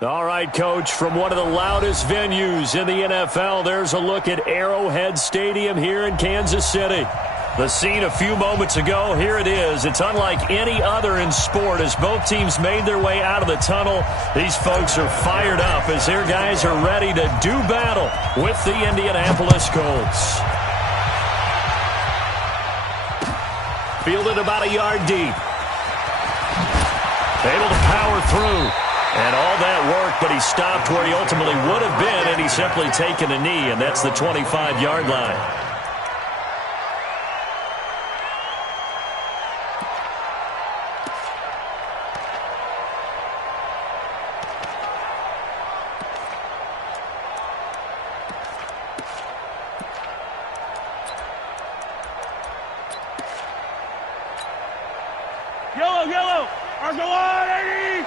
All right, Coach, from one of the loudest venues in the NFL, there's a look at Arrowhead Stadium here in Kansas City. The scene a few moments ago, here it is. It's unlike any other in sport as both teams made their way out of the tunnel. These folks are fired up as their guys are ready to do battle with the Indianapolis Colts. Fielded about a yard deep. Able to power through. And all that work, but he stopped where he ultimately would have been, and he's simply taken a knee, and that's the 25-yard line. Yellow! Arsenal 80!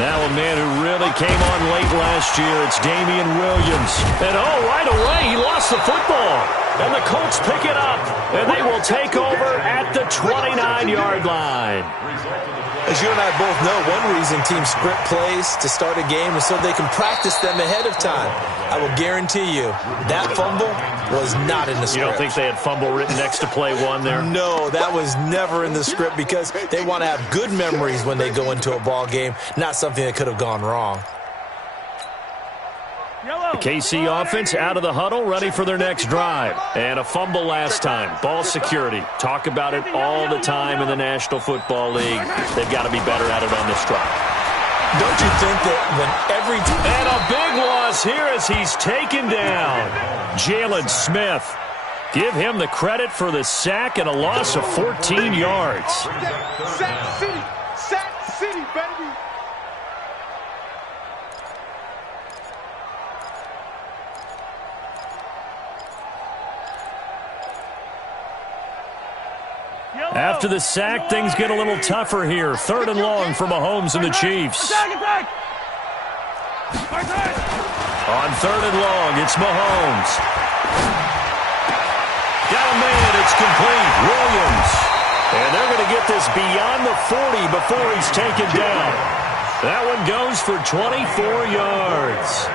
Now a man who really came on late last year, it's Damian Williams. And right away, he lost the football. And the Colts pick it up, and they will take over at the 29-yard line. As you and I both know, one reason teams script plays to start a game is so they can practice them ahead of time. I will guarantee you that fumble was not in the script. You don't think they had fumble written next to play one there? No, that was never in the script because they want to have good memories when they go into a ball game, not something that could have gone wrong. The KC offense out of the huddle, ready for their next drive. And a fumble last time. Ball security. Talk about it all the time in the National Football League. They've got to be better at it on this drive. Don't you think that when every and a big loss here as he's taken down. Jalen Smith. Give him the credit for the sack and a loss of 14 yards. Sack City, baby! After the sack, things get a little tougher here. 3rd and long for Mahomes and the Chiefs. On 3rd and long, it's Mahomes. Got a man, it's complete. Williams. And they're going to get this beyond the 40 before he's taken down. That one goes for 24 yards.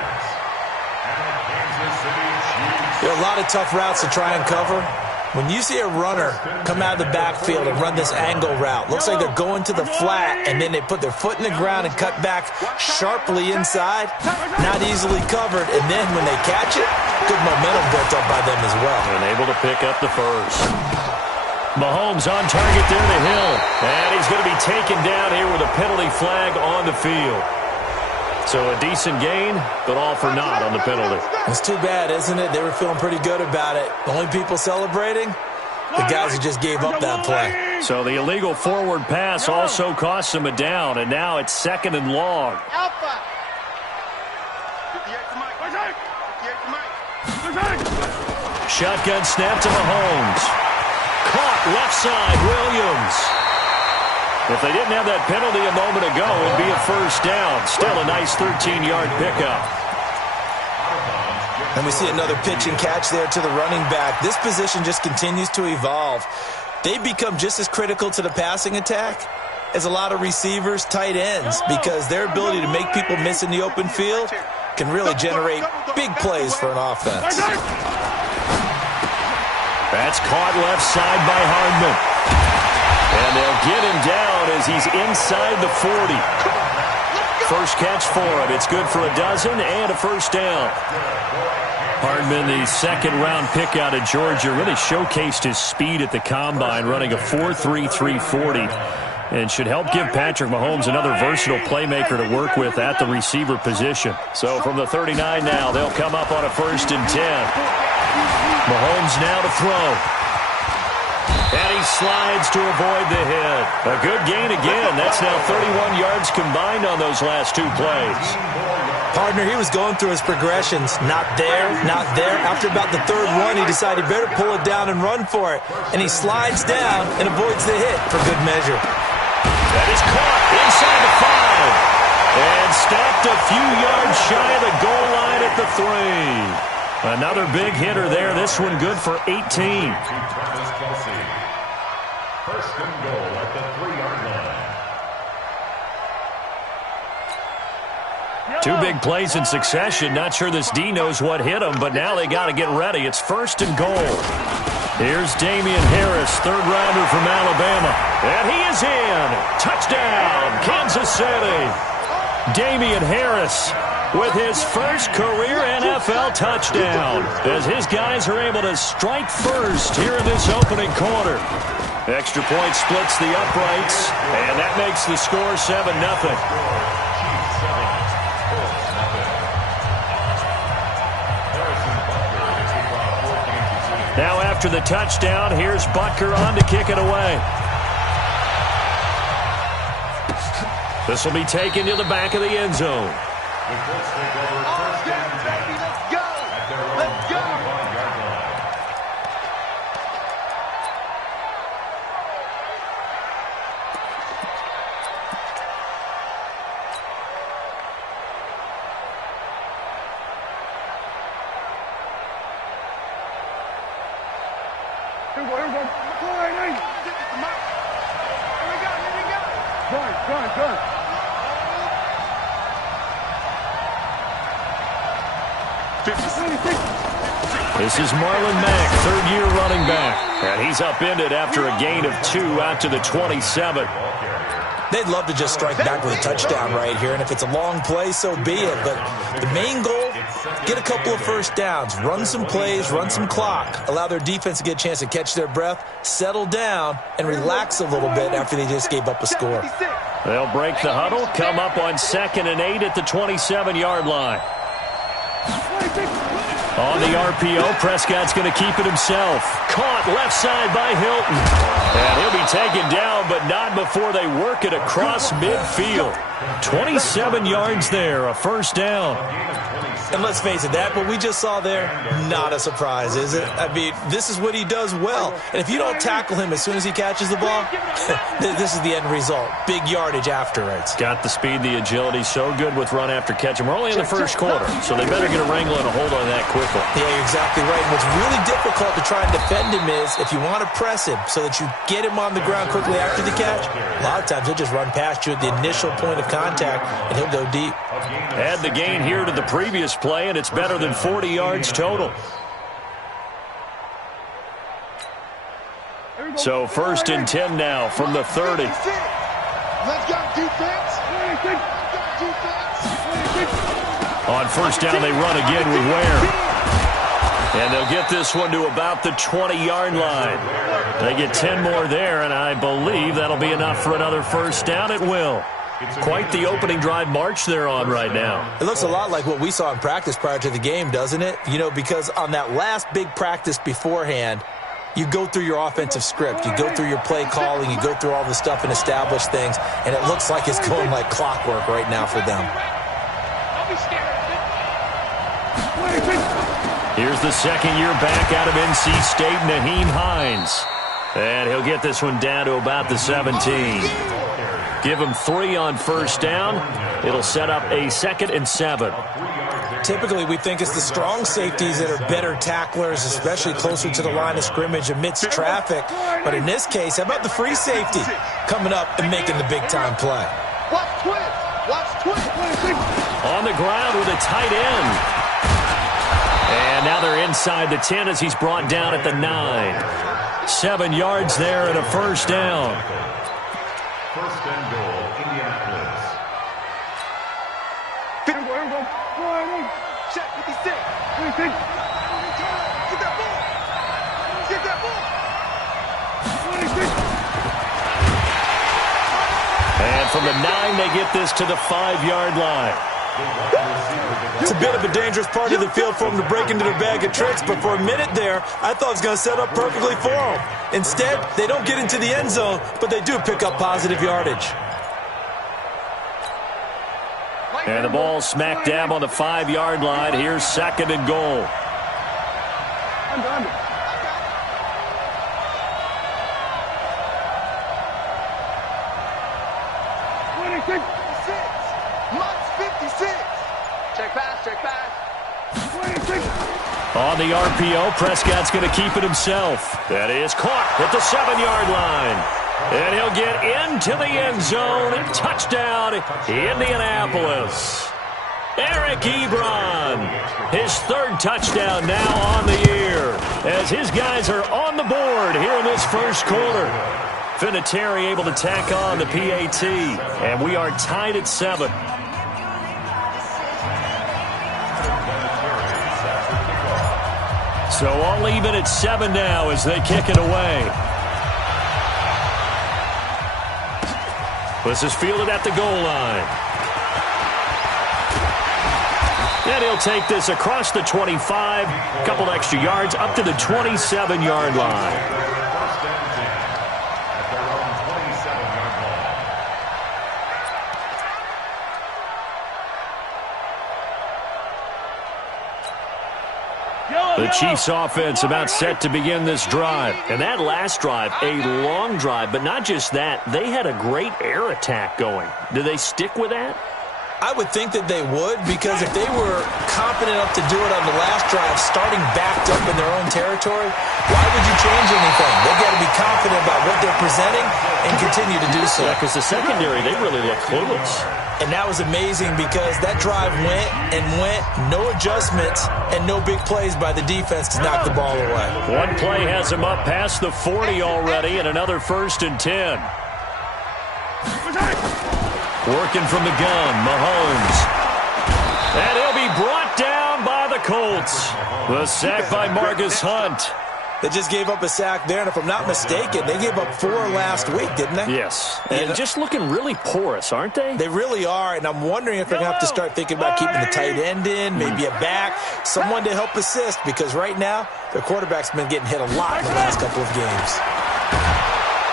There are a lot of tough routes to try and cover. When you see a runner come out of the backfield and run this angle route, looks like they're going to the flat, and then they put their foot in the ground and cut back sharply inside, not easily covered, and then when they catch it, good momentum built up by them as well. And able to pick up the first. Mahomes on target there to Hill, and he's going to be taken down here with a penalty flag on the field. So a decent gain, but all for naught on the penalty. It's too bad, isn't it? They were feeling pretty good about it. The only people celebrating, the guys who just gave up that play. So the illegal forward pass also cost them a down, and now it's 2nd and long. Shotgun snap to Mahomes. Caught left side, Williams. If they didn't have that penalty a moment ago, it'd be a first down. Still a nice 13-yard pickup. And we see another pitch and catch there to the running back. This position just continues to evolve. They become just as critical to the passing attack as a lot of receivers, tight ends, because their ability to make people miss in the open field can really generate big plays for an offense. That's caught left side by Hardman. And they'll get him down as he's inside the 40. First catch for him. It's good for a dozen and a first down. Hardman, the 2nd-round pick out of Georgia, really showcased his speed at the combine, running a 4.33 40. And should help give Patrick Mahomes another versatile playmaker to work with at the receiver position. So from the 39 now, they'll come up on a 1st and 10. Mahomes now to throw. And he slides to avoid the hit. A good gain again. That's now 31 yards combined on those last 2 plays. Partner, he was going through his progressions. Not there, not there. After about the 3rd one, he decided he better pull it down and run for it. And he slides down and avoids the hit for good measure. That is caught inside the 5. And stopped a few yards shy of the goal line at the 3. Another big hitter there. This one good for 18. First and goal at the 3-yard line. Two big plays in succession. Not sure this D knows what hit him, but now they got to get ready. It's 1st and goal. Here's Damian Harris, third-rounder from Alabama. And he is in. Touchdown, Kansas City. Damian Harris with his first career NFL touchdown as his guys are able to strike first here in this opening quarter. Extra point splits the uprights, and that makes the score 7-0. Now after the touchdown, here's Butker on to kick it away. This will be taken to the back of the end zone. This is Marlon Mack, third-year running back. And he's upended after a gain of 2 out to the 27. They'd love to just strike back with a touchdown right here, and if it's a long play, so be it. But the main goal, get a couple of first downs, run some plays, run some clock, allow their defense to get a chance to catch their breath, settle down, and relax a little bit after they just gave up a score. They'll break the huddle, come up on 2nd and 8 at the 27-yard line. On the RPO, Prescott's going to keep it himself. Caught left side by Hilton. And he'll be taken down, but not before they work it across midfield. 27 yards there, a first down. And let's face it, that what we just saw there, not a surprise, is it? I mean, this is what he does well. And if you don't tackle him as soon as he catches the ball, this is the end result. Big yardage afterwards. Got the speed, the agility, so good with run after catch. And we're only in the first quarter, so they better get a wrangle and a hold on that quickly. Yeah, you're exactly right. And what's really difficult to try and defend him is if you want to press him so that you get him on the ground quickly after the catch, a lot of times he'll just run past you at the initial point of contact, and he'll go deep. Add the gain here to the previous play, and it's better than 40 yards total. So 1st and 10 now from the 30. Let's go, defense. On first down, they run again with Ware. And they'll get this one to about the 20-yard line. They get 10 more there, and I believe that'll be enough for another first down. It will. Quite the opening drive march they're on right now. It looks a lot like what we saw in practice prior to the game, doesn't it? You know, because on that last big practice beforehand, you go through your offensive script. You go through your play calling. You go through all the stuff and establish things. And it looks like it's going like clockwork right now for them. Here's the second-year back out of NC State, Naheem Hines. And he'll get this one down to about the 17. Give him 3 on first down. It'll set up a 2nd and 7. Typically, we think it's the strong safeties that are better tacklers, especially closer to the line of scrimmage amidst traffic. But in this case, how about the free safety coming up and making the big-time play? Watch twist. Watch twist. On the ground with a tight end. And now they're inside the 10 as he's brought down at the 9. 7 yards there and a first down. First and goal, Indianapolis. Check 56. Get that ball. Get that ball. And from the 9, they get this to the 5-yard line. It's a bit of a dangerous part of the field for him to break into their bag of tricks, but for a minute there, I thought it was going to set up perfectly for him. Instead, they don't get into the end zone, but they do pick up positive yardage. And the ball smack dab on the 5-yard line. Here's 2nd and goal. Under. 56. Mike's 56. Check pass. 26. On the RPO, Prescott's going to keep it himself. That is caught at the 7-yard line. And he'll get into the end zone. Touchdown, Indianapolis. Eric Ebron, his third touchdown now on the year, as his guys are on the board here in this first quarter. Vinatieri able to tack on the PAT, and we are tied at 7. So all even at 7 now as they kick it away. This is fielded at the goal line. And he'll take this across the 25, a couple extra yards up to the 27-yard line. The Chiefs offense about set to begin this drive. And that last drive, a long drive, but not just that, they had a great air attack going. Do they stick with that? I would think that they would, because if they were confident enough to do it on the last drive, starting backed up in their own territory, why would you change anything? They've got to be confident about what they're presenting and continue to do so. Yeah, because the secondary, they really look clueless. And that was amazing because that drive went and went, no adjustments, and no big plays by the defense to knock the ball away. One play has him up past the 40 already, and another 1st and 10. Working from the gun, Mahomes. And he'll be brought down by the Colts. The sack by Marcus Hunt. They just gave up a sack there, and if I'm not mistaken, they gave up 4 last week, didn't they? Yes. And just looking really porous, aren't they? They really are, and I'm wondering if they're going to have to start thinking about keeping the tight end in, maybe a back, someone to help assist, because right now, their quarterback's been getting hit a lot in the last couple of games.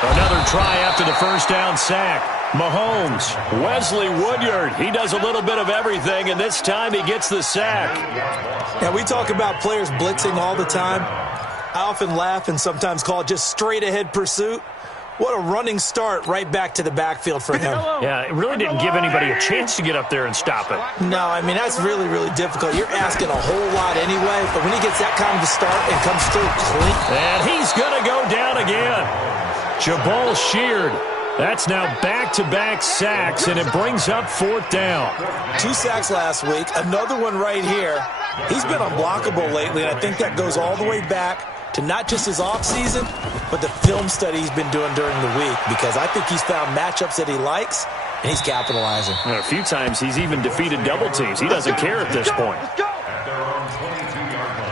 Another try after the first down sack. Mahomes, Wesley Woodyard, he does a little bit of everything, and this time he gets the sack. Now, we talk about players blitzing all the time. I often laugh and sometimes call it just straight-ahead pursuit. What a running start right back to the backfield for him. Yeah, it really didn't give anybody a chance to get up there and stop it. No, I mean, that's really, really difficult. You're asking a whole lot anyway, but when he gets that kind of a start and comes through clean. And he's going to go down again. Jabal Sheard. That's now back-to-back sacks, and it brings up 4th down. 2 sacks last week, another one right here. He's been unblockable lately, and I think that goes all the way back to not just his offseason, but the film study he's been doing during the week, because I think he's found matchups that he likes, and he's capitalizing. And a few times he's even defeated double teams. He doesn't care at this point. At their own 22-yard line.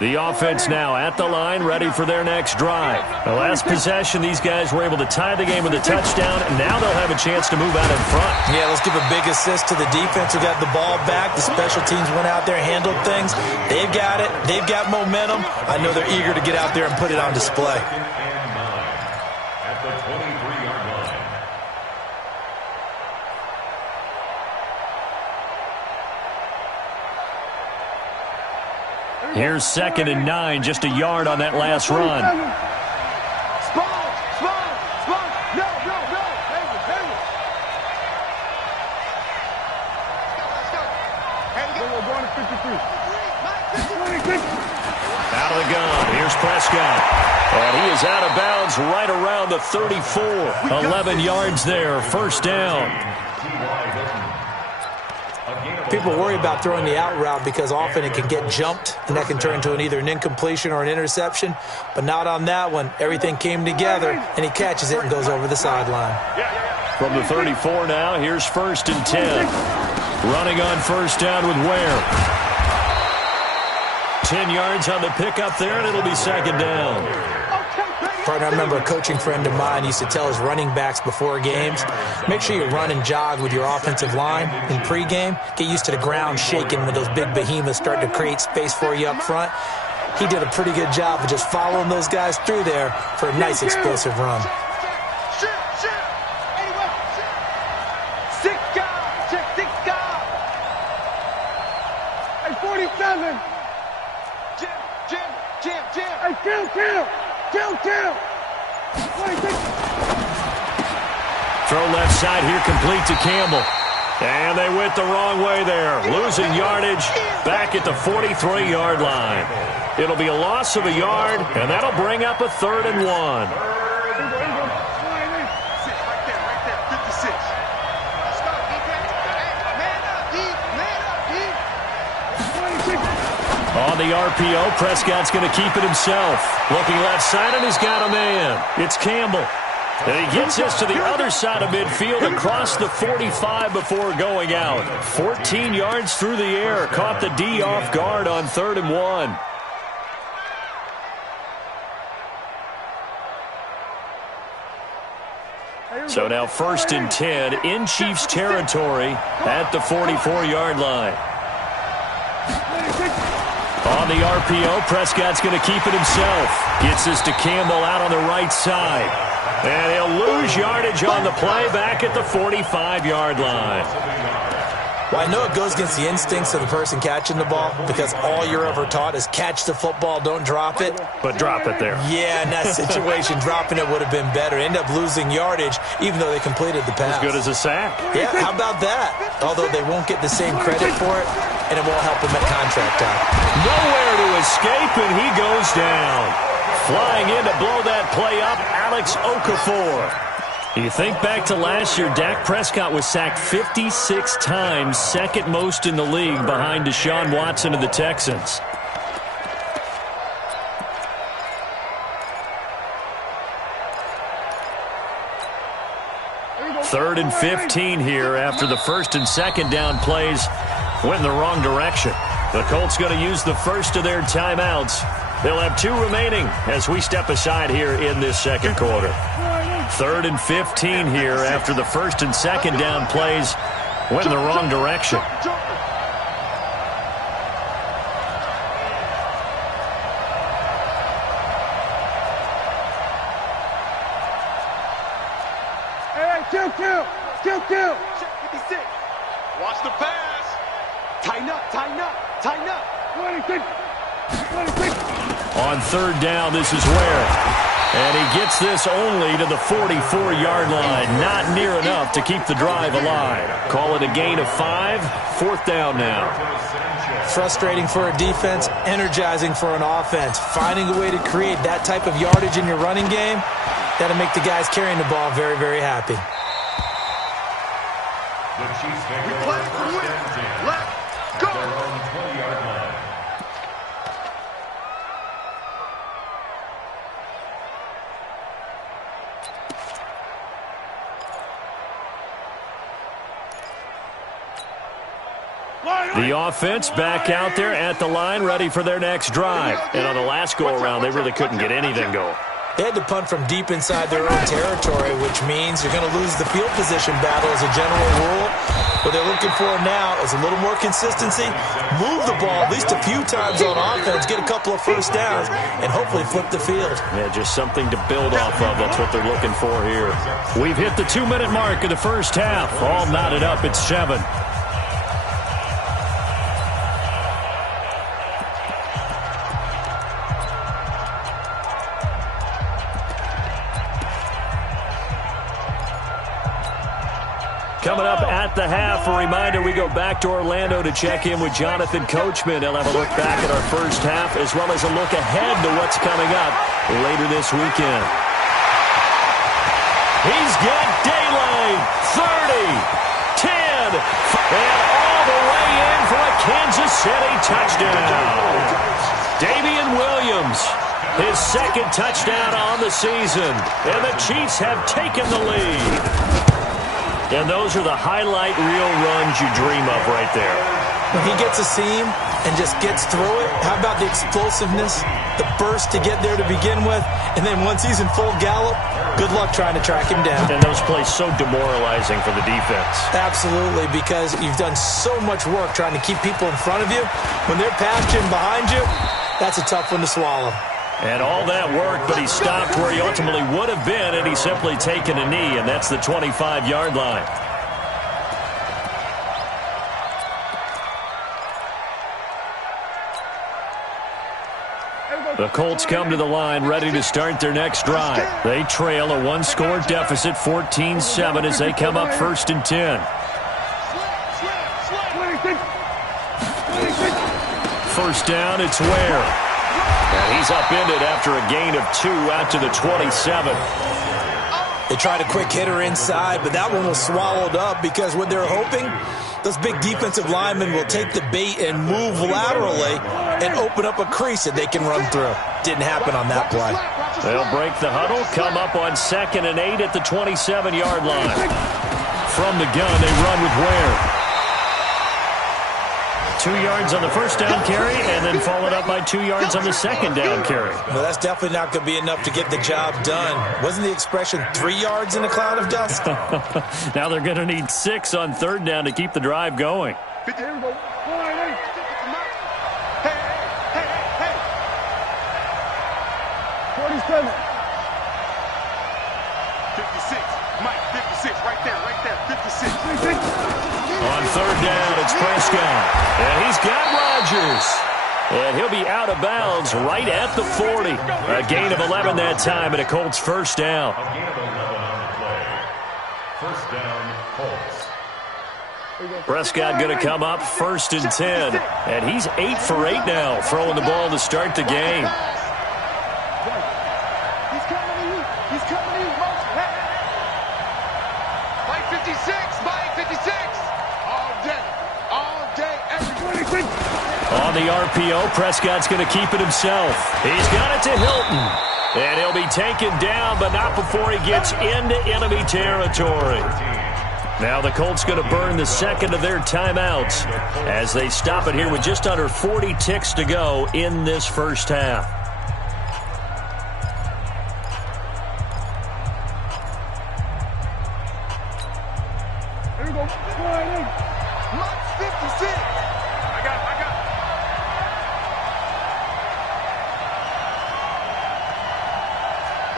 The offense now at the line, ready for their next drive. The last possession, these guys were able to tie the game with a touchdown, and now they'll have a chance to move out in front. Yeah, let's give a big assist to the defense who got the ball back. The special teams went out there, handled things. They've got it. They've got momentum. I know they're eager to get out there and put it on display. At the 23-yard line. Here's 2nd and 9, just a yard on that last run. Out of the gun, here's Prescott. And he is out of bounds right around the 34. 11 yards there, 1st down. People worry about throwing the out route because often it can get jumped, and that can turn into either an incompletion or an interception. But not on that one. Everything came together, and he catches it and goes over the sideline. From the 34 now, here's 1st and 10. Running on 1st down with Ware. 10 yards on the pickup there, and it'll be 2nd down. Partner, I remember a coaching friend of mine used to tell his running backs before games, make sure you run and jog with your offensive line in pregame. Get used to the ground shaking when those big behemoths start to create space for you up front. He did a pretty good job of just following those guys through there for a nice explosive run. Six guys. Hey, 47. Jim. Hey, kill. Throw left side here, complete to Campbell. And they went the wrong way there. Losing yardage back at the 43-yard line. It'll be a loss of a yard, and that'll bring up a 3rd and 1. On the RPO, Prescott's going to keep it himself. Looking left side, and he's got a man. It's Campbell. And he gets this to the other side of midfield across the 45 before going out. 14 yards through the air. Caught the D off guard on 3rd and 1. So now 1st and 10 in Chiefs territory at the 44-yard line. On the RPO, Prescott's going to keep it himself. Gets this to Campbell out on the right side. And he'll lose yardage on the play back at the 45-yard line. Well, I know it goes against the instincts of the person catching the ball because all you're ever taught is catch the football, don't drop it. But drop it there. Yeah, in that situation, dropping it would have been better. End up losing yardage even though they completed the pass. As good as a sack. Yeah, how about that? Although they won't get the same credit for it, and it won't help them at contract time. Nowhere to escape, and he goes down. Flying in to blow that play up, Alex Okafor. You think back to last year, Dak Prescott was sacked 56 times, second most in the league behind Deshaun Watson of the Texans. Third and 15 here after the 1st and 2nd down plays went in the wrong direction. The Colts going to use the first of their timeouts. They'll have 2 remaining as we step aside here in this 2nd quarter. 3rd and 15 here after the 1st and 2nd down plays went in the wrong direction. Kill. 56. Watch the pass. Tighten up. 26. On 3rd down, this is where. And he gets this only to the 44-yard line. Not near enough to keep the drive alive. Call it a gain of 5. 4th down now. Frustrating for a defense, energizing for an offense. Finding a way to create that type of yardage in your running game, that'll make the guys carrying the ball very, very happy. The Chiefs make it over 1st and 10. Let's go. Their own 20-yard line. The offense back out there at the line, ready for their next drive. And on the last go-around, they really couldn't get anything going. They had to punt from deep inside their own territory, which means you're going to lose the field position battle as a general rule. What they're looking for now is a little more consistency, move the ball at least a few times on offense, get a couple of first downs, and hopefully flip the field. Yeah, just something to build off of. That's what they're looking for here. We've hit the 2-minute mark of the first half. All knotted up at 7. Coming up at the half, a reminder, we go back to Orlando to check in with Jonathan Coachman. He'll have a look back at our first half as well as a look ahead to what's coming up later this weekend. He's got daylight, 30, 10, and all the way in for a Kansas City touchdown. Damian Williams, his 2nd touchdown on the season, and the Chiefs have taken the lead. And those are the highlight reel runs you dream of right there. When he gets a seam and just gets through it, how about the explosiveness, the burst to get there to begin with, and then once he's in full gallop, good luck trying to track him down. And those plays so demoralizing for the defense. Absolutely, because you've done so much work trying to keep people in front of you. When they're past you and behind you, that's a tough one to swallow. And all that work, but he stopped where he ultimately would have been, and he's simply taken a knee, and that's the 25-yard line. The Colts come to the line ready to start their next drive. They trail a 1-score deficit, 14-7, as they come up 1st and 10. First down, it's Ware. And he's upended after a gain of 2 out to the 27. They tried a quick hitter inside, but that one was swallowed up because what they're hoping, those big defensive linemen will take the bait and move laterally and open up a crease that they can run through. Didn't happen on that play. They'll break the huddle, come up on 2nd and 8 at the 27-yard line. From the gun, they run with Ware. 2 yards on the first down carry, and then followed up by 2 yards on the second down carry. Well, that's definitely not going to be enough to get the job done. Wasn't the expression 3 yards in a cloud of dust? Now they're going to need 6 on 3rd down to keep the drive going. Here we go. 47. 56. Mike, 56. Right there. 56. On 3rd down, it's Prescott. And he's got Rodgers. And he'll be out of bounds right at the 40. A gain of 11 that time, and a Colts first down. A gain of 11 on the play. First down, Colts. Prescott going to come up 1st and 10. And he's 8 for 8 now, throwing the ball to start the game. He's coming to you. He's coming to you. Mike 56. Mike 56. All day, every day. On the RPO, Prescott's going to keep it himself. He's got it to Hilton. And he'll be taken down, but not before he gets into enemy territory. Now the Colts going to burn the second of their timeouts as they stop it here with just under 40 ticks to go in this first half. Here we go. 56. I got it.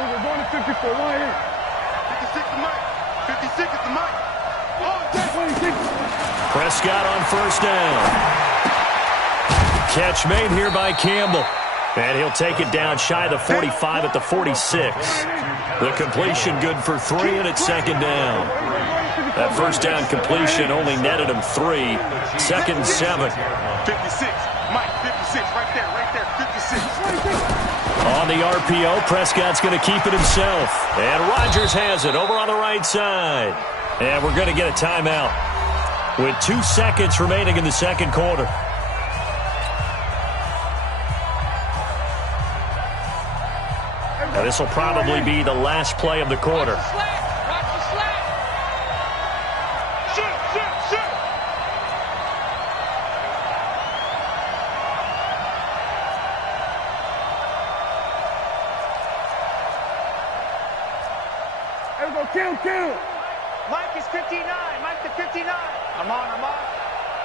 We're going to 54. 56 to Mike. 56 is the Mike. All day. 26. Prescott on 1st down. Catch made here by Campbell. And he'll take it down shy of the 45 at the 46. The completion good for 3, and it's 2nd down. That first down completion only netted him 3. 2nd and 7. 56. Mike, 56. Right there. 56. On the RPO, Prescott's going to keep it himself. And Rodgers has it over on the right side. And we're going to get a timeout with 2 seconds remaining in the second quarter. Now, this will probably be the last play of the quarter. Kill. Mike is 59. Mike to 59. I'm on.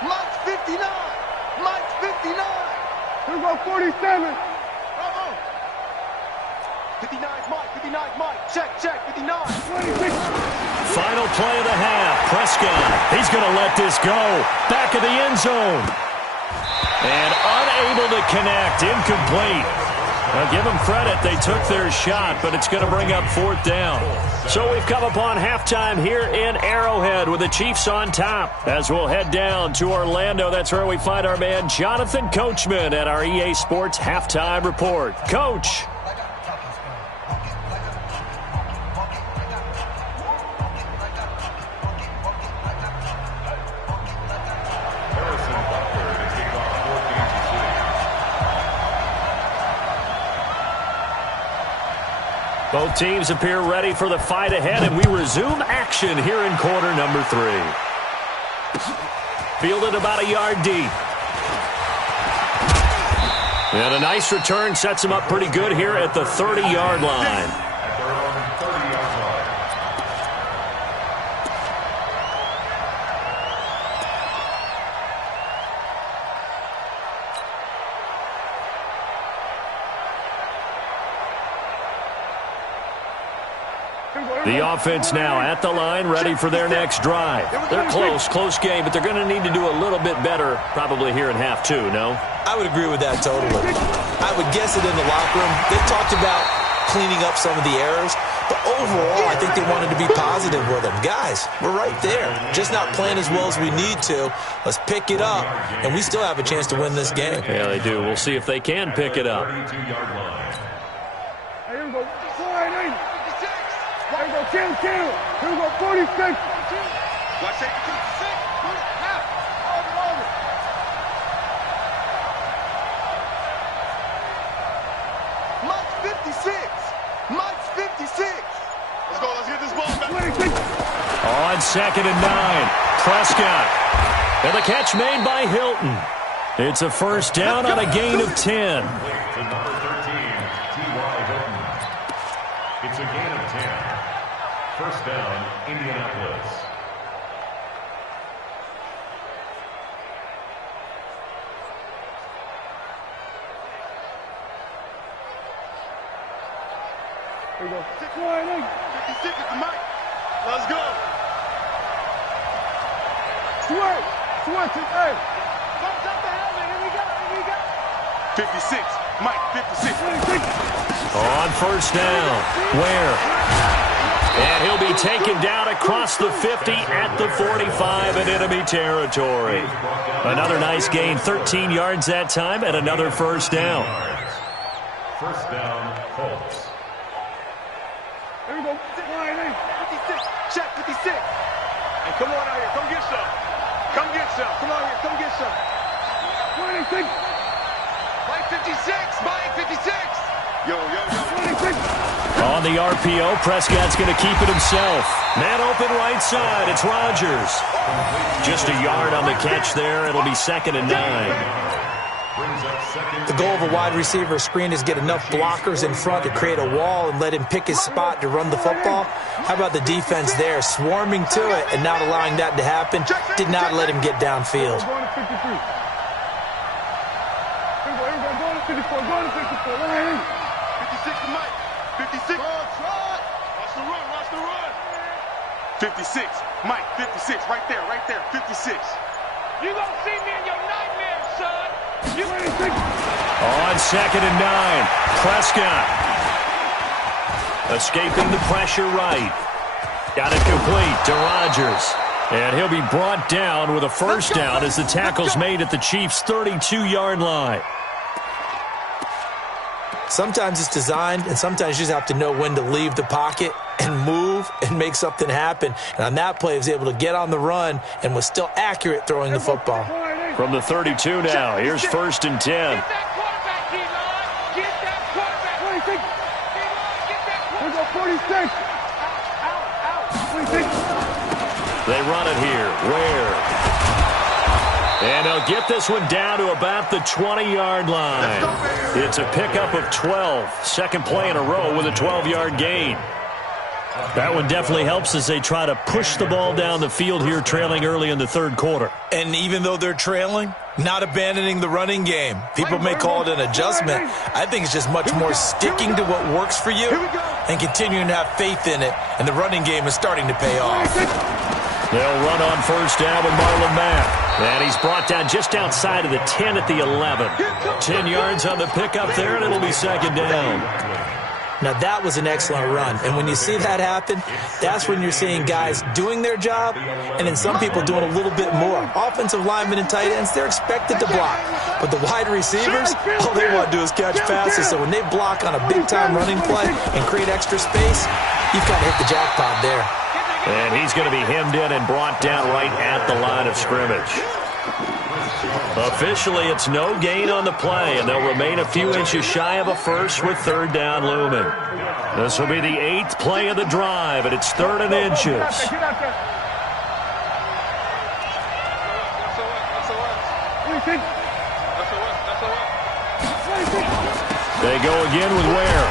Mike's 59. Mike's 59. Here we go. 47. 59's Mike. 59's Mike. Check. 59. 26. Final play of the half. Prescott, he's going to let this go. Back of the end zone. And unable to connect. Incomplete. Now, give them credit. They took their shot, but it's going to bring up 4th down. So we've come upon halftime here in Arrowhead with the Chiefs on top. As we'll head down to Orlando, that's where we find our man Jonathan Coachman at our EA Sports Halftime Report. Coach. Both teams appear ready for the fight ahead, and we resume action here in quarter number 3. Fielded about a yard deep. And a nice return sets him up pretty good here at the 30-yard line. The offense now at the line, ready for their next drive. They're close game, but they're going to need to do a little bit better probably here in half 2, no? I would agree with that totally. I would guess it in the locker room. They talked about cleaning up some of the errors, but overall, I think they wanted to be positive with them. Guys, we're right there. Just not playing as well as we need to. Let's pick it up, and we still have a chance to win this game. Yeah, they do. We'll see if they can pick it up. Here we go. 4-8. Here we go. Chill. Here we go, 46. Watch it. 56. Put it half. Hold it. Mike's 56. Mike's 56. Let's go. Let's get this ball back. 26. On 2nd and 9, Prescott. And the catch made by Hilton. It's a first down on a gain of 10. To number 13, T.Y. Hilton. It's a gain of 10. First down, Indianapolis. Here we go. 56 is the mic. Let's go. Switch, hey. Bumps up the helmet. Here we go. 56. Mike, 56. 26. On first down, Ware. And he'll be taken down across the 50 at the 45 in enemy territory. Another nice gain, 13 yards that time, and another first down. First down, Colts. Here we go. 56. Check, 56. Hey, come on out here. Come get some. Come get some. Come on here. Come get some. 26. Mike 56. Mike 56. Yo. 26. On the RPO, Prescott's going to keep it himself. Man open right side, it's Rodgers. Just a yard on the catch there. It'll be 2nd and 9. The goal of a wide receiver screen is get enough blockers in front to create a wall and let him pick his spot to run the football. How about the defense there, swarming to it and not allowing that to happen? Did not let him get downfield. Going to 53. Here we go. Going to 54. Going to 54. 56 to Mike. 56. Watch the run. 56. Mike, 56. Right there. 56. You gonna see me in your nightmares, son. 26. On 2nd and 9, Prescott. Escaping the pressure right. Got it complete to Rodgers. And he'll be brought down with a first down as the tackle's made at the Chiefs' 32-yard line. Sometimes it's designed, and sometimes you just have to know when to leave the pocket and move and make something happen. And on that play, he was able to get on the run and was still accurate throwing the football. From the 32 now, here's 1st and 10. Get that quarterback, D-line. Get that quarterback. 26. D-line, get that Here we quarterback. go, 46. 26. They run it here. Ware. And they'll get this one down to about the 20-yard line. It's a pickup of 12. Second play in a row with a 12-yard gain. That one definitely helps as they try to push the ball down the field here, trailing early in the third quarter. And even though they're trailing, not abandoning the running game. People may call it an adjustment. I think it's just much more sticking to what works for you and continuing to have faith in it. And the running game is starting to pay off. They'll run on first down with Marlon Mack. And he's brought down just outside of the 10 at the 11. 10 yards on the pickup there, and it'll be 2nd down. Now, that was an excellent run. And when you see that happen, that's when you're seeing guys doing their job and then some people doing a little bit more. Offensive linemen and tight ends, they're expected to block. But the wide receivers, all they want to do is catch passes. So when they block on a big-time running play and create extra space, you've got to hit the jackpot there. And he's going to be hemmed in and brought down right at the line of scrimmage. Officially, it's no gain on the play, and they'll remain a few inches shy of a first with 3rd down looming. This will be the 8th play of the drive, and it's 3rd and inches. They go again with Ware.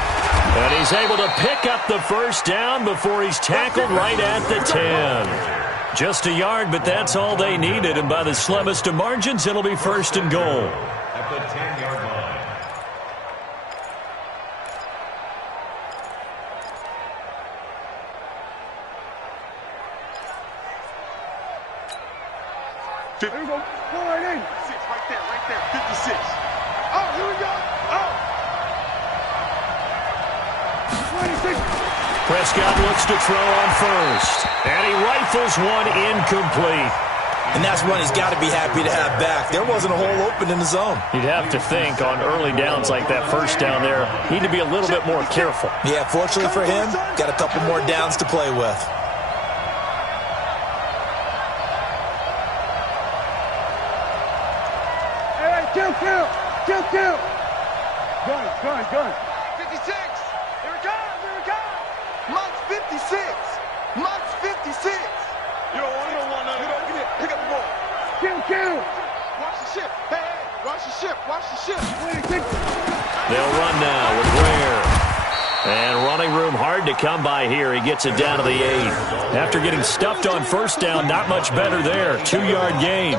And he's able to pick up the first down before he's tackled right at the 10. Just a yard, but that's all they needed. And by the slimmest of margins, it'll be 1st and goal. At the 10-yard line. Here we go. Pull right in. Right there. 56. Oh, here we go. Oh. 26. Prescott looks to throw on first. And he rifles one incomplete. And that's one he's got to be happy to have back. There wasn't a hole open in the zone. You'd have to think on early downs like that first down there, need to be a little bit more careful. Yeah, fortunately for him, got a couple more downs to play with. Hey, kill. Gun. 56. Here it comes. Mike's 56. Mike's 56. Yo, I don't want to. Get it. Pick up the ball. Kill. Watch the ship. Hey, watch the ship. They'll run now with Ware. And running room hard to come by here. He gets it down to the 8. After getting stuffed on first down, not much better there. 2-yard gain.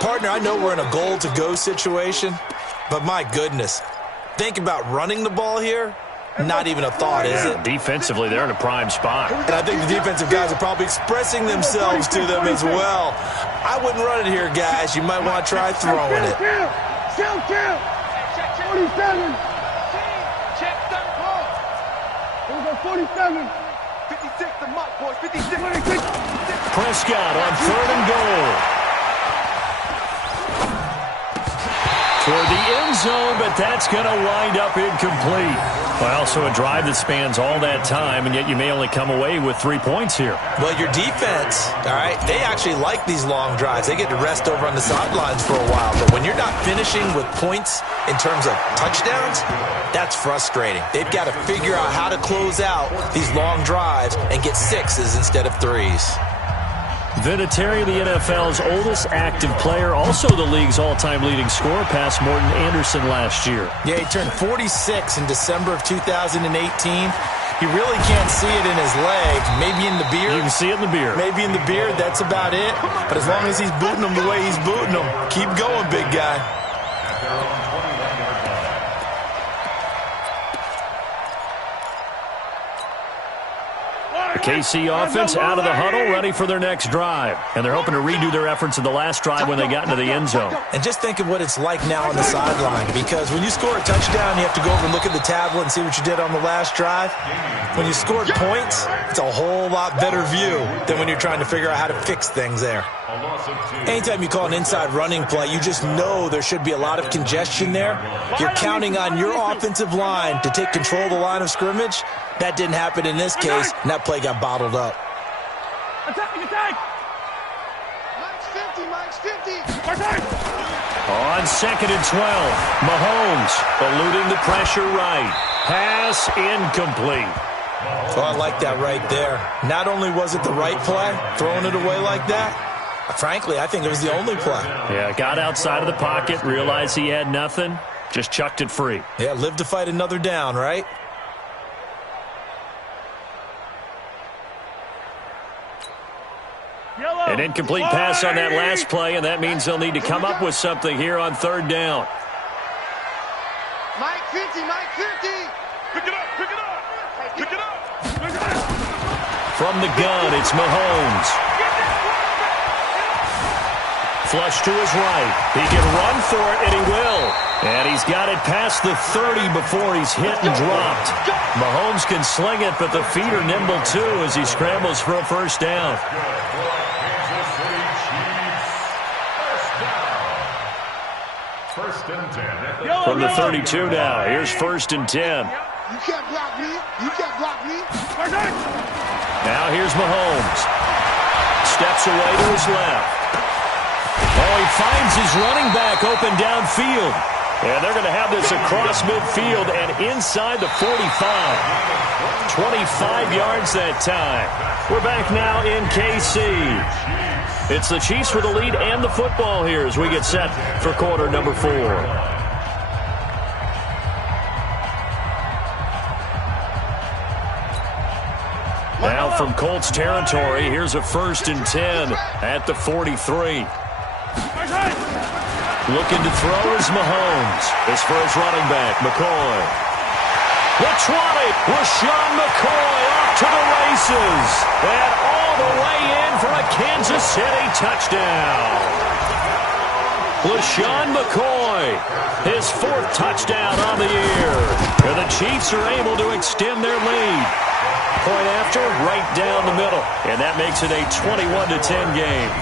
Partner, I know we're in a goal-to-go situation, but my goodness, think about running the ball here. Not even a thought, is it? Defensively, they're in a prime spot. And I think the defensive guys are probably expressing themselves to them as well. I wouldn't run it here, guys. You might want to try throwing it. Kill. 47. Check that ball. Here we go, 47. 56 to Mike, boys. 56. Prescott on 3rd and goal. Toward the end zone, but that's going to wind up incomplete. Well, so a drive that spans all that time, and yet you may only come away with 3 points here. Well, your defense, all right, they actually like these long drives. They get to rest over on the sidelines for a while. But when you're not finishing with points in terms of touchdowns, that's frustrating. They've got to figure out how to close out these long drives and get 6s instead of 3s. Vinatieri, the NFL's oldest active player, also the league's all-time leading scorer, past Morton Anderson last year. Yeah, he turned 46 in December of 2018. He really can't see it in his leg. Maybe in the beard. You can see it in the beard. Maybe in the beard, that's about it. But as long as he's booting them the way he's booting them, keep going, big guy. The KC offense out of the huddle, ready for their next drive. And they're hoping to redo their efforts in the last drive when they got into the end zone. And just think of what it's like now on the sideline, because when you score a touchdown, you have to go over and look at the tablet and see what you did on the last drive. When you scored points, it's a whole lot better view than when you're trying to figure out how to fix things there. Anytime you call an inside running play, you just know there should be a lot of congestion there. You're counting on your offensive line to take control of the line of scrimmage. That didn't happen in this case, and that play got bottled up. Attack. Mike's 50. On 2nd and 12, Mahomes eluding the pressure right. Pass incomplete. Oh, I like that right there. Not only was it the right play, throwing it away like that, frankly, I think it was the only play. Yeah, got outside of the pocket, realized he had nothing, just chucked it free. Yeah, live to fight another down, right? An incomplete pass on that last play, and that means they'll need to come up with something here on 3rd down. Mike 50. Pick it up. From the gun, it's Mahomes. Flush to his right. He can run for it, and he will. And he's got it past the 30 before he's hit and dropped. Mahomes can sling it, but the feet are nimble too as he scrambles for a first down. First and 10. From the 32 now, here's 1st and 10. You can't block me. Now here's Mahomes. Steps away to his left. Oh, he finds his running back open downfield. And they're going to have this across midfield and inside the 45. 25 yards that time. We're back now in KC. It's the Chiefs with the lead and the football here as we get set for quarter number 4. Now from Colts territory, here's a 1st and 10 at the 43. Looking to throw is Mahomes. This for his running back, McCoy. The 20, Rashawn McCoy off to the races. And all the way in for a Kansas City touchdown. Rashawn McCoy, his 4th touchdown on the year. And the Chiefs are able to extend their lead. Point after, right down the middle. And that makes it a 21-10 game.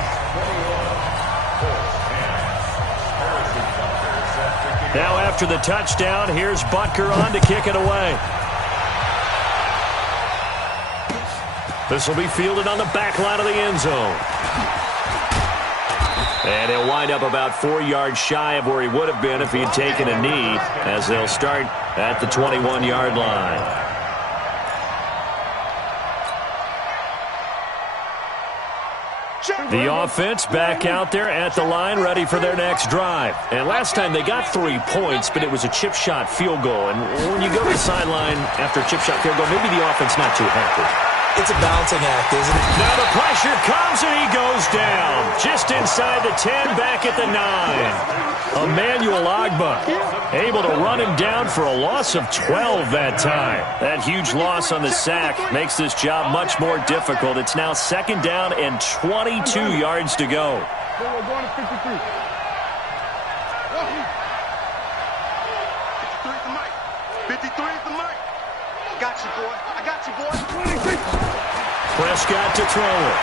Now after the touchdown, here's Butker on to kick it away. This will be fielded on the back line of the end zone. And he'll wind up about 4 yards shy of where he would have been if he had taken a knee, as they'll start at the 21-yard line. The offense back out there at the line, ready for their next drive. And last time they got 3 points, but it was a chip shot field goal. And when you go to the sideline after a chip shot field goal, maybe the offense not too happy. It's a balancing act, isn't it? Now the pressure comes and he goes down. Just inside the 10, back at the 9. Emmanuel Agba able to run him down for a loss of 12 that time. That huge loss on the sack makes this job much more difficult. It's now 2nd down and 22 yards to go. We're going to 53. 53 is the mic. 53 is the mic. Got you, boy. I got you, boy. 26. Prescott to throw it.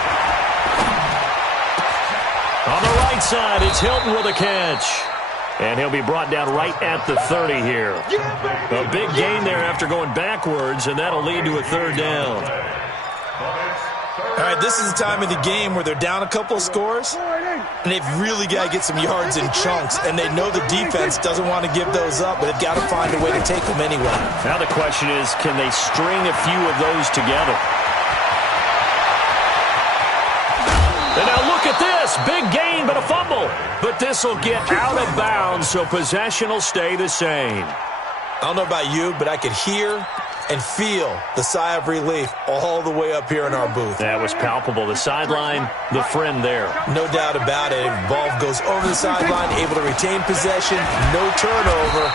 On the right side, it's Hilton with a catch. And he'll be brought down right at the 30 here. A big gain there after going backwards, and that'll lead to a 3rd down. All right, this is the time of the game where they're down a couple of scores, and they've really got to get some yards in chunks, and they know the defense doesn't want to give those up, but they've got to find a way to take them anyway. Now the question is, can they string a few of those together? And now look at this. Big gain, but a fumble. But this will get out of bounds, so possession will stay the same. I don't know about you, but I could hear and feel the sigh of relief all the way up here in our booth. That was palpable. The sideline, the friend there. No doubt about it. Ball goes over the sideline, able to retain possession, no turnover.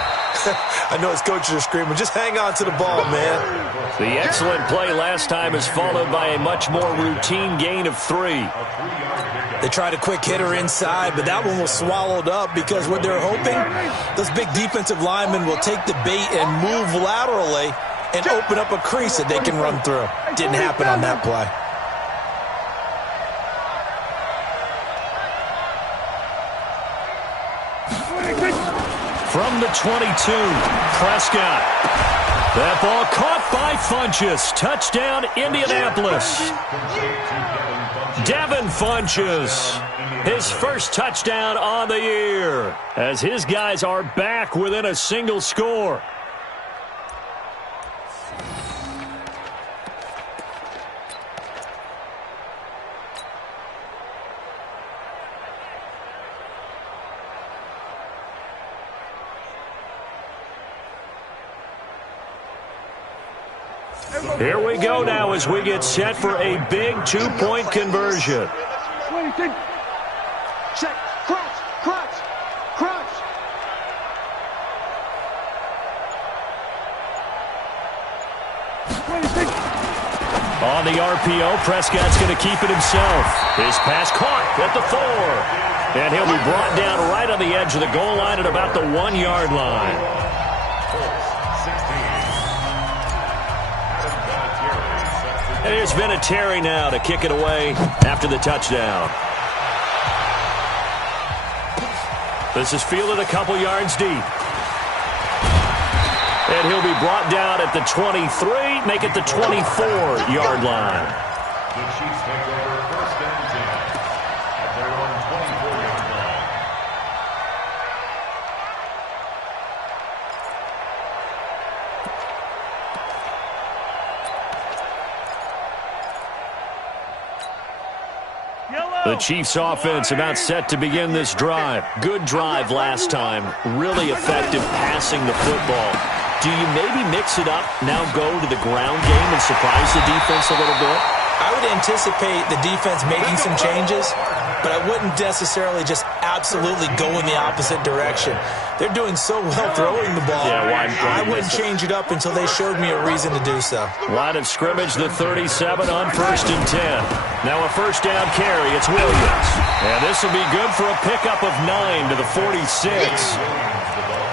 I know his coaches are screaming, just hang on to the ball, man. The excellent play last time is followed by a much more routine gain of 3. They tried a quick hitter inside, but that one was swallowed up because what they're hoping, those big defensive linemen will take the bait and move laterally and open up a crease that they can run through. Didn't happen on that play. From the 22, Prescott. That ball caught by Funchess. Touchdown, Indianapolis. Devin Funchess, his first touchdown on the year, as his guys are back within a single score. Here we go now as we get set for a big 2-point conversion. 26. Check. Crunch. Crunch. Crunch. On the RPO, Prescott's going to keep it himself. His pass caught at the 4. And he'll be brought down right on the edge of the goal line at about the 1-yard line. And there's been a Terry now to kick it away after the touchdown. This is fielded a couple yards deep. And he'll be brought down at the 23, make it the 24-yard line. The Chiefs take over 1st and 10 at their own 24-yard line. The Chiefs offense about set to begin this drive. Good drive last time. Really effective passing the football. Do you maybe mix it up, now go to the ground game and surprise the defense a little bit? I would anticipate the defense making some changes, but I wouldn't necessarily just absolutely go in the opposite direction. They're doing so well throwing the ball. Yeah, I wouldn't change it up until they showed me a reason to do so. Line of scrimmage, the 37 on 1st and 10. Now a 1st down carry, it's Williams. And this will be good for a pickup of 9 to the 46.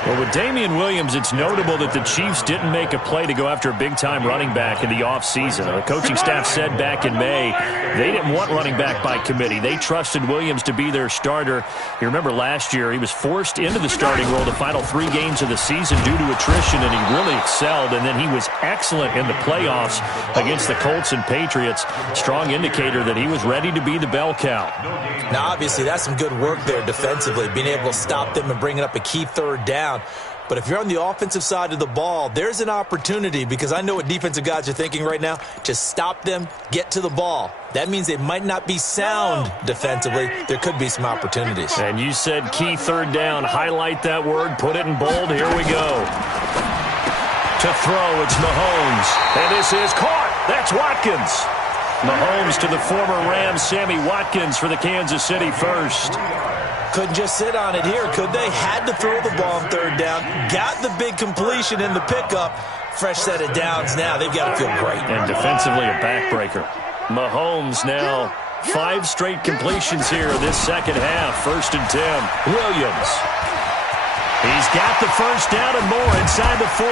Well, with Damian Williams, it's notable that the Chiefs didn't make a play to go after a big-time running back in the offseason. The coaching staff said back in May they didn't want running back by committee. They trusted Williams to be their starter. You remember last year he was forced into the starting role the final 3 games of the season due to attrition, and he really excelled. And then he was excellent in the playoffs against the Colts and Patriots. Strong indicator that he was ready to be the bell cow. Now, obviously, that's some good work there defensively, being able to stop them and bringing up a key third down. But if you're on the offensive side of the ball, there's an opportunity, because I know what defensive guys are thinking right now. Just stop them, get to the ball. That means they might not be sound defensively. There could be some opportunities. And you said key third down. Highlight that word. Put it in bold. Here we go. To throw, it's Mahomes. And this is caught. That's Watkins. Mahomes to the former Rams, Sammy Watkins, for the Kansas City first. Couldn't just sit on it here, could they? Had to throw the ball on third down. Got the big completion in the pickup. Fresh set of downs now. They've got to feel great. And defensively a backbreaker. Mahomes now 5 straight completions here this second half. 1st and 10. Williams. He's got the first down and more inside the 40.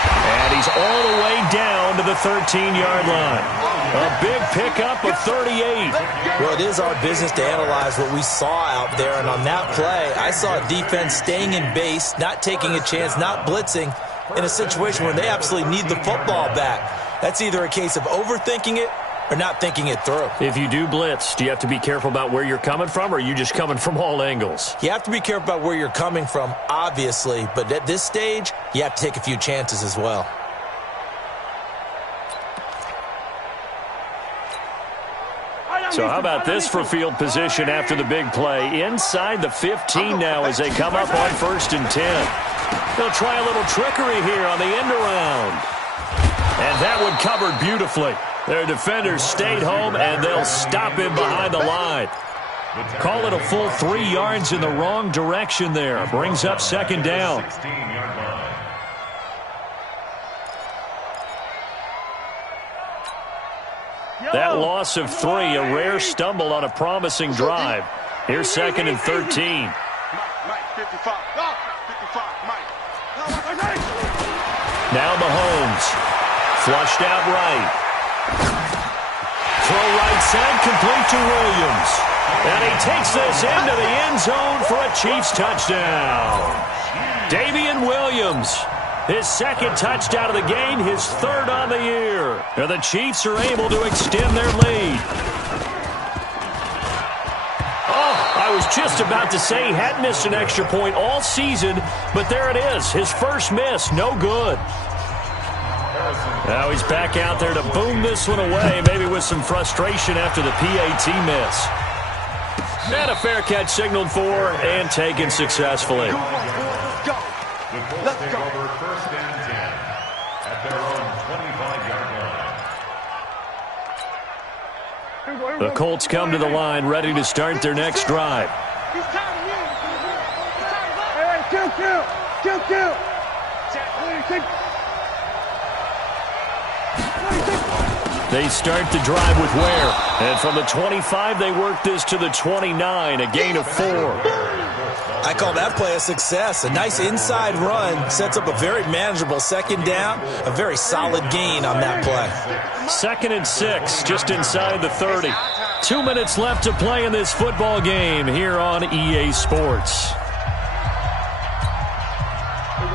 And he's all the way down to the 13-yard line. A big pickup of 38. Well, it is our business to analyze what we saw out there. And on that play, I saw a defense staying in base, not taking a chance, not blitzing in a situation where they absolutely need the football back. That's either a case of overthinking it or not thinking it through. If you do blitz, do you have to be careful about where you're coming from, or are you just coming from all angles? You have to be careful about where you're coming from, obviously. But at this stage, you have to take a few chances as well. So how about this for field position after the big play? Inside the 15 now as they come up on 1st and 10. They'll try a little trickery here on the end around. And that one covered beautifully. Their defenders stayed home, and they'll stop him behind the line. Call it a full 3 yards in the wrong direction there. Brings up 2nd down. That loss of 3, a rare stumble on a promising drive. Here's 2nd and 13. Now Mahomes. Flushed out right. Throw right side, complete to Williams. And he takes this into the end zone for a Chiefs touchdown. Damian Williams. His 2nd touchdown of the game, his 3rd on the year. And the Chiefs are able to extend their lead. Oh, I was just about to say he hadn't missed an extra point all season, but there it is, his first miss, no good. Now he's back out there to boom this one away, maybe with some frustration after the PAT miss. And a fair catch signaled for and taken successfully. Let's take over 1st and 10 at their own 25-yard line. The Colts come to the line, ready to start their next drive. They start the drive with Ware. And from the 25, they work this to the 29, a gain of 4. I call that play a success. A nice inside run sets up a very manageable 2nd down, a very solid gain on that play. 2nd and 6, just inside the 30. 2 minutes left to play in this football game here on EA Sports.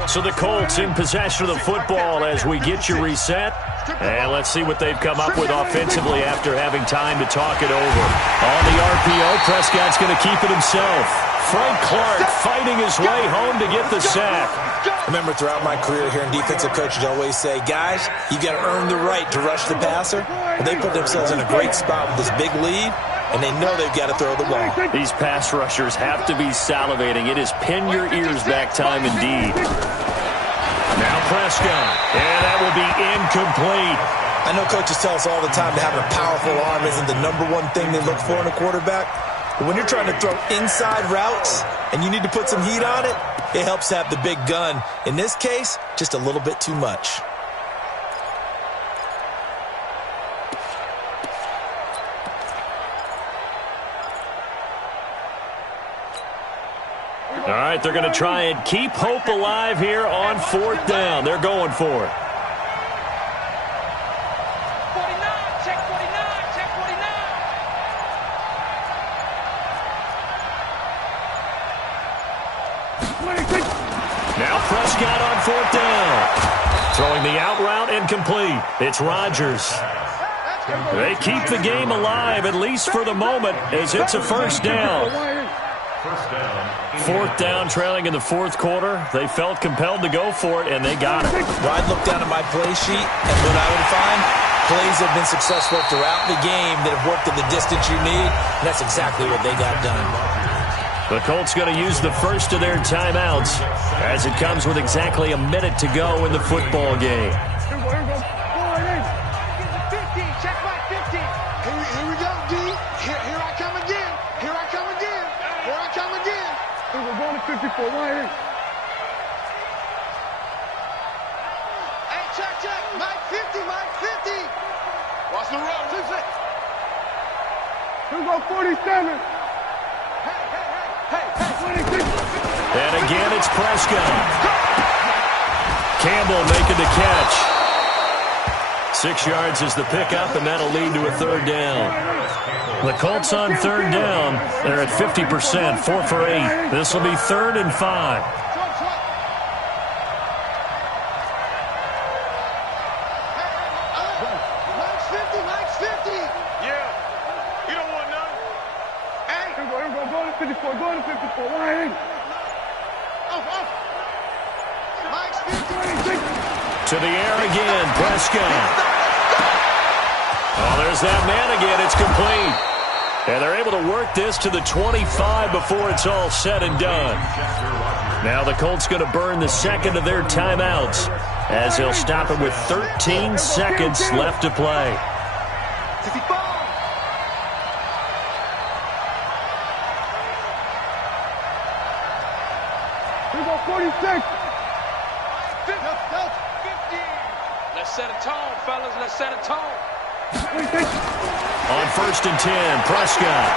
So the Colts in possession of the football as we get you reset. And let's see what they've come up with offensively after having time to talk it over. On the RPO, Prescott's going to keep it himself. Frank Clark fighting his way home to get the sack. Remember, throughout my career here in defensive coaches, I always say, guys, you got to earn the right to rush the passer. But they put themselves in a great spot with this big lead, and they know they've got to throw the ball. These pass rushers have to be salivating. It is pin your ears back time indeed. Now Prescott, and that will be incomplete. I know coaches tell us all the time that having a powerful arm isn't the #1 thing they look for in a quarterback. But when you're trying to throw inside routes and you need to put some heat on it, it helps have the big gun. In this case, just a little bit too much. All right, they're going to try and keep hope alive here on 4th down. They're going for it. 49, check 49, check 49. Now Prescott on 4th down. Throwing the out route incomplete. It's Rodgers. They keep the game alive, at least for the moment, as it's a 1st down. 4th down, trailing in the 4th quarter. They felt compelled to go for it, and they got it. Well, I'd look down at my play sheet, and what I would find, plays have been successful throughout the game that have worked at the distance you need, and that's exactly what they got done. The Colts going to use the first of their timeouts as it comes with exactly a minute to go in the football game. Check my 50. Here we go, D. Here I come again. Here I come again. Here I come again. We're going to 54. Right here. Hey, check. Mike 50, Mike 50. Watch the road. Here we go 47. Hey. 26. And again, it's Prescott. Campbell making the catch. 6 yards is the pickup, and that'll lead to a 3rd down. The Colts on 3rd down. They're at 50%, 4 for 8. This will be 3rd and 5. Mike's 50, Mike's 50. Yeah. You don't want none. Hey. Here we go. Go to 54. Go to 54. Right here. Mike's 50. 26. To the air again, Prescott. Oh, there's that man again. It's complete. And they're able to work this to the 25 before it's all said and done. Now the Colts going to burn the second of their timeouts as they'll stop it with 13 seconds left to play. 54. Here we go 46. Let's set a tone, fellas. Let's set a tone. 26. On 1st and 10, Prescott.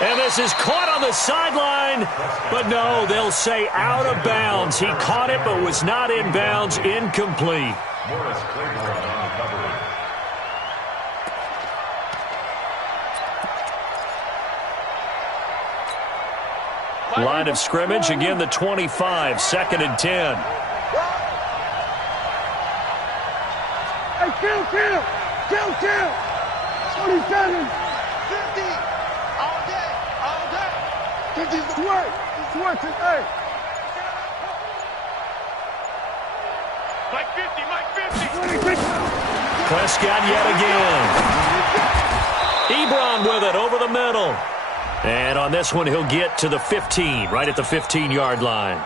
And this is caught on the sideline. But no, they'll say out of bounds. He caught it but was not in bounds. Incomplete. Morris Claiborne on the coverage. Line of scrimmage, again the 25, 2nd and 10. Hey, kill. 27. 50. All day. 50's the work. It's working. Hey. Mike 50. 26. Prescott yet again. Ebron with it over the middle. And on this one, he'll get to the 15, right at the 15-yard line.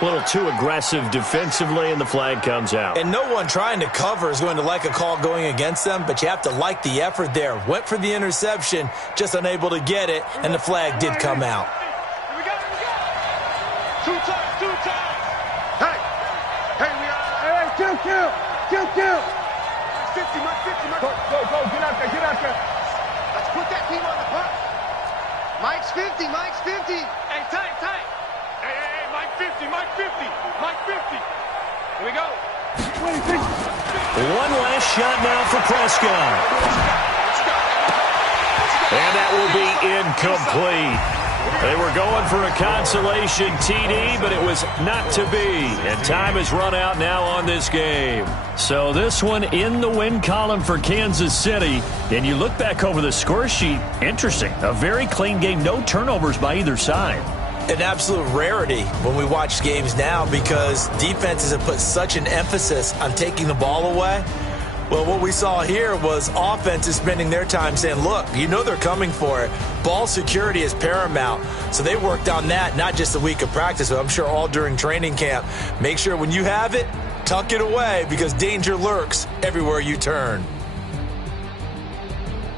A little too aggressive defensively, and the flag comes out. And no one trying to cover is going to like a call going against them, but you have to like the effort there. Went for the interception, just unable to get it, and the flag did come out. Here we go. 2 times. Hey, we are. Hey, kill. 50, Mike 50. Go. Get out there. Let's put that team on the puck. Mike's 50. Hey, tight. Hey, Mike 50. Here we go. 26. One last shot now for Prescott. And that will be incomplete. They were going for a consolation TD, but it was not to be. And time has run out now on this game. So this one in the win column for Kansas City. And you look back over the score sheet, interesting. A very clean game, no turnovers by either side. An absolute rarity when we watch games now because defenses have put such an emphasis on taking the ball away. Well, what we saw here was offenses spending their time saying, look, you know they're coming for it. Ball security is paramount. So they worked on that, not just a week of practice, but I'm sure all during training camp. Make sure when you have it, tuck it away because danger lurks everywhere you turn.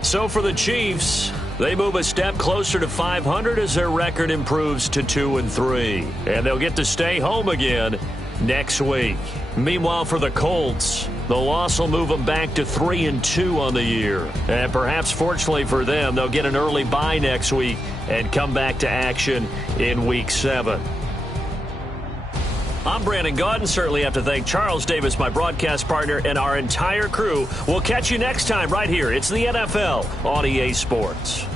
So for the Chiefs, they move a step closer to 500 as their record improves to 2-3. And they'll get to stay home again next week. Meanwhile, for the Colts, the loss will move them back to 3-2 on the year. And perhaps fortunately for them, they'll get an early bye next week and come back to action in Week 7. I'm Brandon Gaudin. Certainly have to thank Charles Davis, my broadcast partner, and our entire crew. We'll catch you next time right here. It's the NFL on EA Sports.